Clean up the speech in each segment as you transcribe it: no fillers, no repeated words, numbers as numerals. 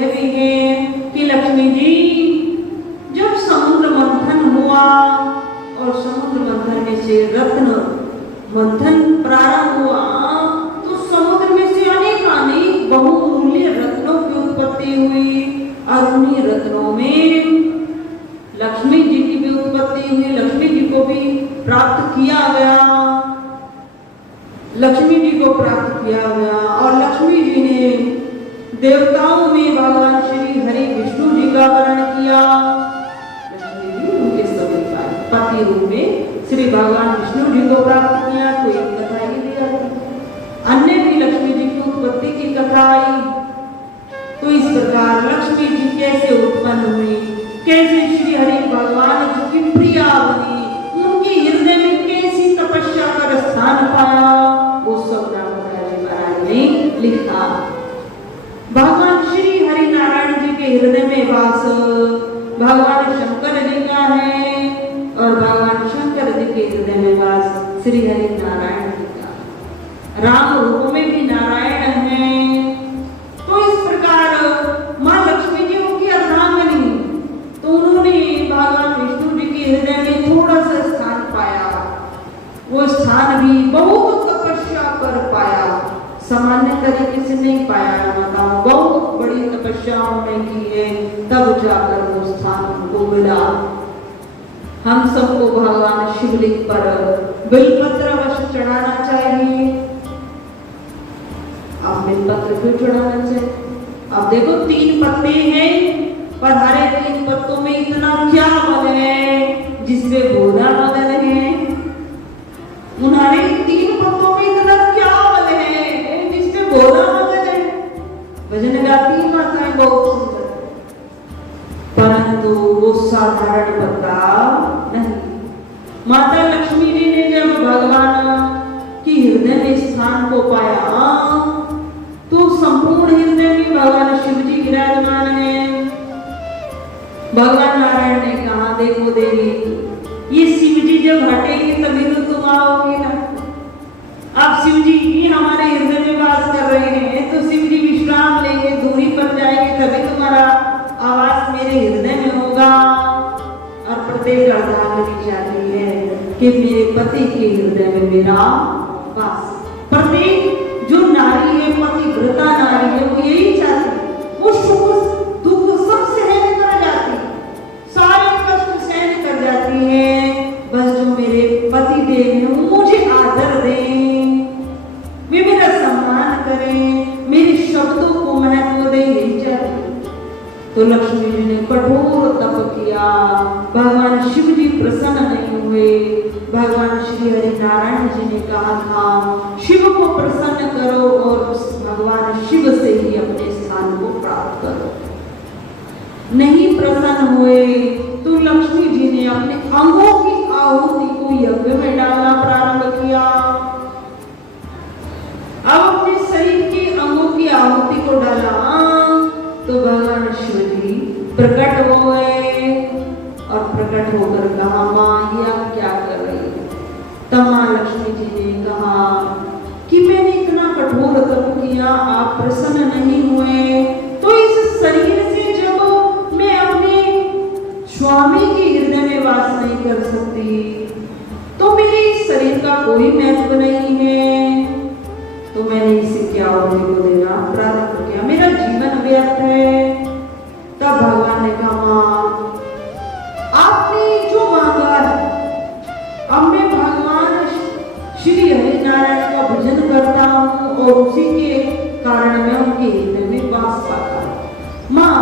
यह भी है कि लक्ष्मी जी जब समुद्र मंथन हुआ और समुद्र मंथन में से रत्न मंथन प्रारंभ हुआ तो समुद्र में से अनेक बहुमूल्य रत्नों की उत्पत्ति हुई और उन्हीं रत्नों में लक्ष्मी जी की भी उत्पत्ति हुई। लक्ष्मी जी को भी प्राप्त किया गया, लक्ष्मी जी को प्राप्त किया गया और लक्ष्मी जी ने देवताओं में भगवान श्री हरि विष्णु जी का वर्ण किया। लक्ष्मी जी उनके सभी पति रूप में श्री भगवान विष्णु जी को प्राप्त किया। कोई कथा ही दिया, अन्य भी लक्ष्मी जी की उत्पत्ति की कथा आई। तो इस प्रकार लक्ष्मी जी कैसे उत्पन्न हुई, कैसे श्री हरि भगवान जी की प्रिया बनी, उनके हृदय में कैसी तपस्या कर स्थान पाया, वो सब रामराज महाराज ने लिखा। भगवान श्री हरि नारायण जी के हृदय में वास भगवान शंकर जी का है और भगवान शंकर जी के हृदय में वास श्री हरि नारायण जी का। राम रूप में भी नारायण है। तो इस प्रकार माँ लक्ष्मी जी उनकी अर्धांगिनी, तो उन्होंने भगवान विष्णु जी के हृदय में थोड़ा सा स्थान पाया। वो स्थान भी बहुत तपस्या कर पाया, सामान्य तरीके से नहीं पाया माता, बहुत बड़ी तपस्या उन्होंने की है, तब जाकर वो स्थान उनको मिला। हम सबको भगवान शिवलिंग पर बेलपत्र अवश्य चढ़ाना चाहिए। अब बेलपत्र क्यों चढ़ाना चाहिए? अब देखो 3 पत्ते हैं पर हर एक 3 पत्तों में इतना क्या बल है जिसपे भोला बदल है। उन्हारे 3 पत्तों में इतना क्या बल है जिसपे भोला बदल है। भजन गाती माताएं बहुत सुंदर, परंतु वो साधारण पत्ता नहीं। माता लक्ष्मी जी ने जब भगवान की हृदय में स्थान को पाया तो संपूर्ण हृदय में भगवान शिव जी विराजमान है। भगवान नारायण ने कहा, देखो देवी, ये शिव जी जब हटेंगे तभी तो तुम आओगे ना। अब शिव जी ही हमारे हृदय में वास कर रहे हैं तो शिव जी विश्राम लेंगे, दूरी पर जाएंगे, तभी तुम्हारा आवास मेरे हृदय में होगा। और प्रत्येक अर्धांगिनी चाहती है कि मेरे पति के हृदय में मेरा वास। प्रत्येक जो नारी है, पतिव्रता नारी है, वो यही चाहती है। वो सुख दुख सब सहन कर जाती, सारे कष्ट सहन कर जाती है, बस जो मेरे पति देव हैं वो मुझे आदर दें, वे मेरा सम्मान करें, मेरे शब्दों को महत्व दें, यही चाहती। तो लक्ष्मी जी ने कठोर तप किया, भगवान शिव जी प्रसन्न नहीं हुए। भगवान श्री हरि नारायण जी ने कहा था, शिव को प्रसन्न करो और भगवान शिव से ही अपने स्थान को प्राप्त करो। नहीं प्रसन्न हुए तो लक्ष्मी जी ने अपने अंगों की आहुति को यज्ञ में डालना प्रारंभ किया। अब अपने शरीर के अंगों की आहुति को डाला तो भगवान शिव जी प्रकट हो गए और प्रकट होकर कहा, माँ ये आप क्या कर रही है? तब माँ लक्ष्मी जी ने कहा कि मैंने इतना कठोर तप किया, आप प्रसन्न नहीं हुए, तो इस शरीर से जब मैं अपने स्वामी के हृदय में वास नहीं कर सकती तो मेरे इस शरीर का कोई महत्व नहीं है, तो मैंने इसे क्या आहुति को देना प्रारंभ किया, मेरा जीवन व्यर्थ है। तब भगवान ने कहा, आपने जो मांगा है, अब मैं भगवान श्री हरि नारायण का भजन करता हूँ और उसी के कारण मैं उनके हृदय में वास पाता हूँ। माँ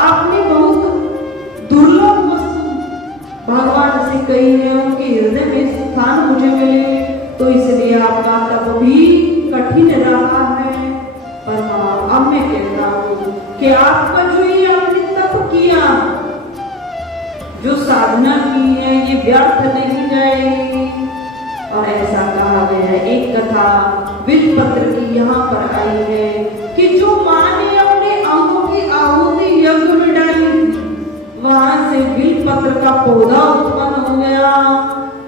आपने बहुत दुर्लभ वस्तु भगवान से कही है, उनके हृदय में स्थान मुझे मिले, तो इसलिए आपका तप भी कठिन रहा है। पर अब मैं कहता हूँ कि आपका जो ये आपने तप किया, जो साधना की है, ये व्यर्थ नहीं जाएगी। और ऐसा कहा गया है, एक कथा बिलपत्र की यहाँ पर आई है कि जो माँ ने अपने अंगों की आहुति यज्ञ में डाली, वहां से बिलपत्र का पौधा उत्पन्न हो गया।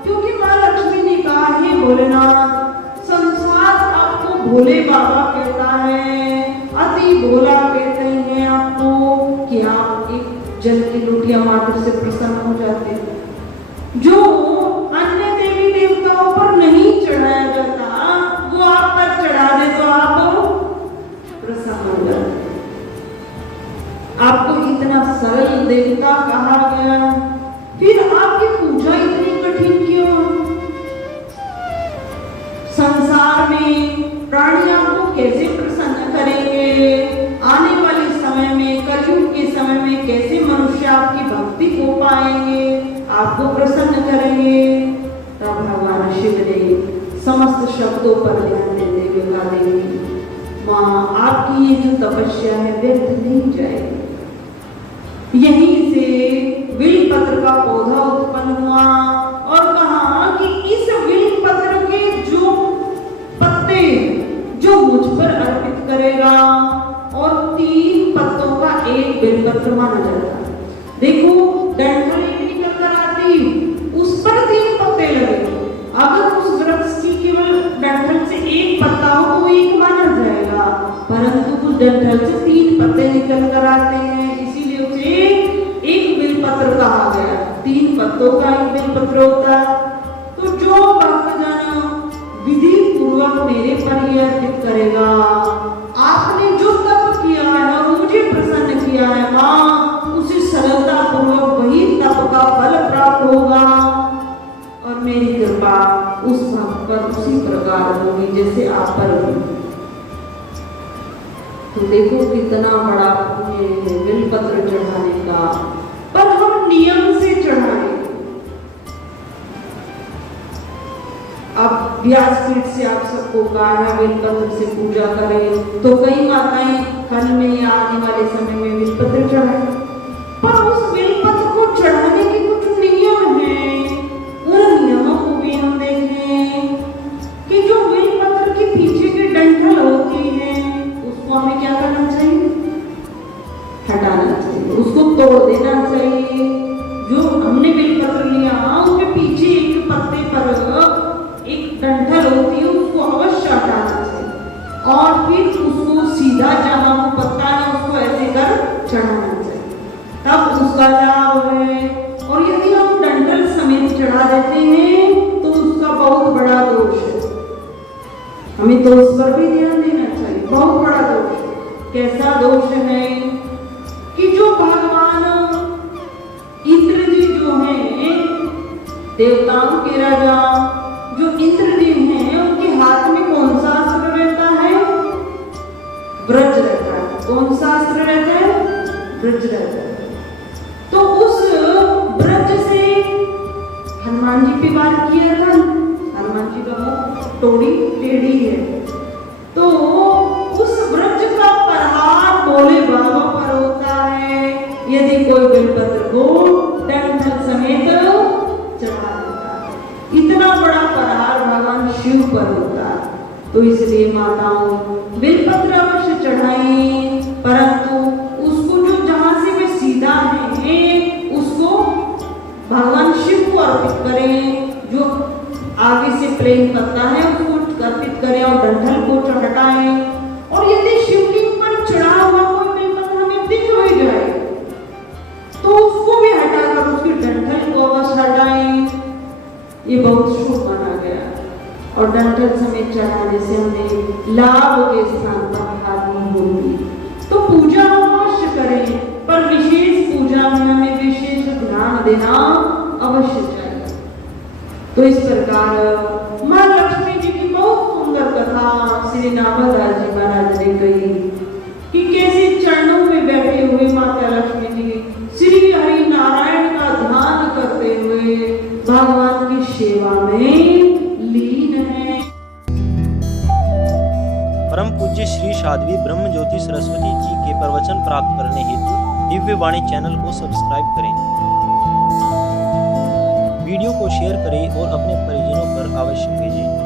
क्योंकि माँ लक्ष्मी ने कहा, हे भोलेनाथ, संसार आपको भोले बाबा कहता है, अति भोला कहते हैं, आप जल की लोटियां मात्र से प्रसन्न हो जाते हैं। जो अन्य देवी देवताओं पर नहीं चढ़ाया जाता वो आप पर चढ़ा दे तो आप प्रसन्न हो जाते। आपको इतना सरल देवता कहा गया, फिर आपकी पूजा इतनी कठिन क्यों? संसार में प्राणी आपको कैसे प्रसन्न करेंगे? आने वाले समय में, कलयुग के समय में कैसे मनुष्य आपकी भक्ति को पाएंगे, आपको प्रसन्न करेंगे? तब भगवान शिव ने समस्त शब्दों पर ध्यान देते हुए कहा, देवी मां आपकी ये जो तपस्या है व्यर्थ नहीं जाएगी। यहीं से बिलपत्र का पौधा उत्पन्न हुआ और कहा कि इस बिलपत्र के जो पत्ते जो मुझ पर अर्पित करेगा, और 3 पत्तों का एक बिलपत्र माना जाता है। देखो डंठल एक निकल कर आती, उस पर 3 पत्ते लगे। अगर उस वृक्ष की केवल डंठल से एक पत्ता हो तो एक माना जाएगा, परंतु उस डंठल से 3 पत्ते निकल कर आते हैं, इसीलिए उसे एक बिलपत्र कहा गया। 3 पत्तों का एक बिलपत्र होता। तो जो भक्तजन विधि पूर्वक मेरे पर ये अर्पित करेगा, आपने जो तप किया है और मुझे प्रसन्न किया है मां, उसी सरलता पूर्वक वही तप का फल प्राप्त होगा और मेरी कृपा उस भक्त पर उसी प्रकार होगी जैसे आप पर होगी। तो देखो कितना बड़ा पुण्य है बिलपत्र चढ़ाने का, पर हम नियम से चढ़ाएं। अब व्यासपीठ से आप सबको कहा है बिलपत्र से पूजा करें, तो कई माताएं कल में या आने वाले समय में बिलपत्र चढ़ाएं, पर उस बिलपत्र को चढ़ाने के कुछ नियम हैं। उन नियमों को भी हम देखें कि जो बिलपत्र के पीछे की डंठल होती है उसको हमें क्या करना चाहिए? हटाना चाहिए, उसको तोड़ देना चाहिए। जो हमने बिलपत्र लिया उसके पीछे एक पत्ते पर एक डंठल होती है, उसको अवश्य हटाना चाहिए और फिर उसको सीधा जहां वो पत्ता है उसको ऐसे कर चढ़ाना चाहिए, तब उसका लाभ है। और यदि हम डंठल समेत चढ़ा देते हैं तो उसका बहुत बड़ा दोष है, हमें तो उस पर भी ध्यान देना चाहिए। बहुत बड़ा दोष है। कैसा दोष है कि जो भगवान इंद्र जी जो हैं, देवताओं के राजा जो इंद्रदेव हैं, उनके हाथ में कौन सा अस्त्र रहता है? वज्र रहता है। कौन सा अस्त्र रहता है? वज्र रहता है। तो उस वज्र से हनुमान जी पे वार किया था। हनुमान जी का मुख टोड़ी टेढ़ी है, तो उस वज्र का प्रहार भोले बाबा पर होता है यदि कोई बिलपत्र को डंठल समेत चढ़ा देता है। इतना बड़ा प्रहार भगवान शिव पर होता है। तो इसलिए माताओं बिलपत्र अवश्य चढ़ाएं, परंतु उसको जो जहां से वे सीधा है उसको भगवान शिव को अर्पित करें। जो आगे से प्लेन पत्ता है उसको अर्पित करें और डंठल को हटाएं। और यदि शिवलिंग पर चढ़ा हुआ कोई बिलपत्र हमें दिख ही जाए तो उसको भी हटाकर उसकी डंठल को अवश्य हटाएं। ये बहुत शुभ माना गया और डंठल समेत चढ़ाने से हमें लाभ के स्थान पर हानि होगी। तो पूजा अवश्य करें, पर विशेष पूजा में हमें विशेष ध्यान देना अवश्य चाहिए। तो इस प्रकार मां लक्ष्मी जी की बहुत सुंदर कथा श्री नामदास जी महाराज ने कही कि कैसे चरणों में बैठे हुए माता लक्ष्मी जी श्री हरि नारायण का ध्यान करते हुए भगवान की सेवा में लीन है। परम पूज्य श्री साध्वी ब्रह्म ज्योति सरस्वती जी के प्रवचन प्राप्त करने हेतु दिव्य वाणी चैनल को सब्सक्राइब करें, वीडियो को शेयर करें और अपने परिजनों पर अवश्य भेजें।